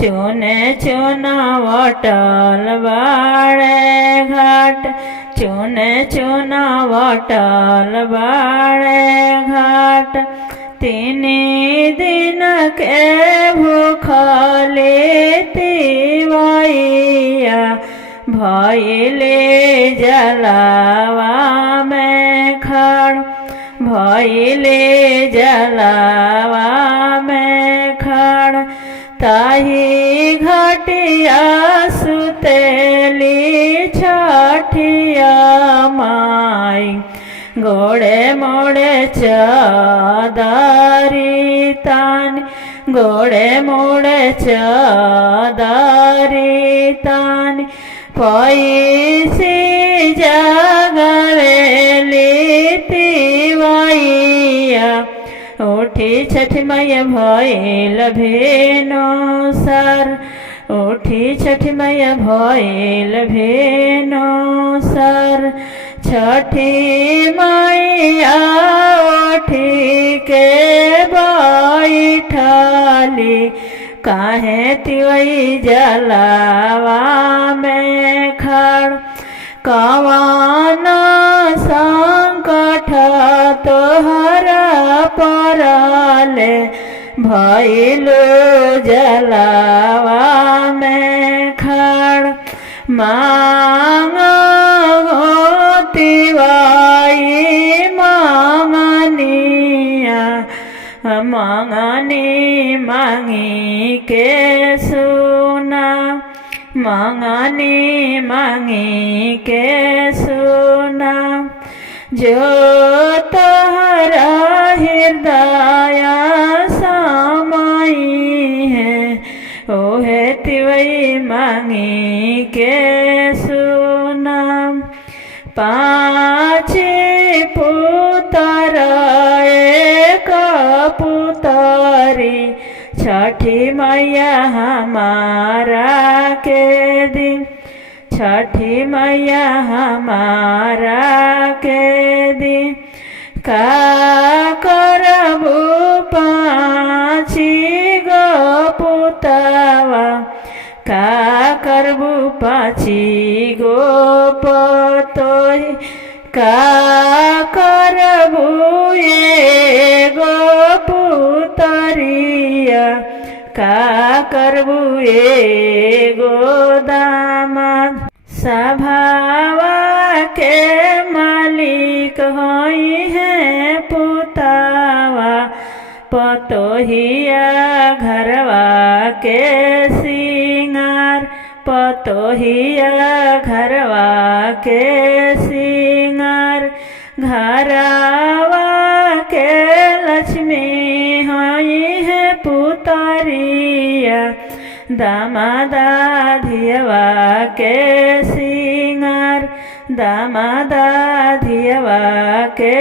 चूने चूना वटल बाड़े घाट चूने चूना वटल बाड़े घाट। तीन दिन के भूखले तिवैया भइले जलावा में खड़ भइले जलावा में खड़। ताही घटिया सुतेली छठिया माई गोड़े मोड़े चादरी तान गोड़े मोड़े चादरी तान। पैसी जगवेली तिवैया उठी छठ मैया भइल भेनो सर उठी छठ मैया भइल भेनो सर। छठी मैया उठी के बैठली काहे तिवई जलावा में खड़। कवन संकट तोहरा परले भइलो जलावा में खड़। मांगो तिवई मांगनिया मांगनी मांगी के सुना मांगनी मांगी के सुना। जो तोहरा हृदय समाई है ओहे तिवई मांगी के सुना। पाँच पुत्र एक पुतरी छठी मैया हमारा के दी छठी मैया हमारा के दी। का करबू पाँची गो पुतवा का करबू पाँची गो पतोही का करबू एगो पुतरिया का करबू एगो दामाद। सभावा के मालिक होई है पुतावा पतोहिया घरवा के सिंगार पतोहिया घरवा के सिंगार। घरवा के लक्ष्मी होई है पुतरिया दामादा धियवा के सिंगार दामादा धियवा के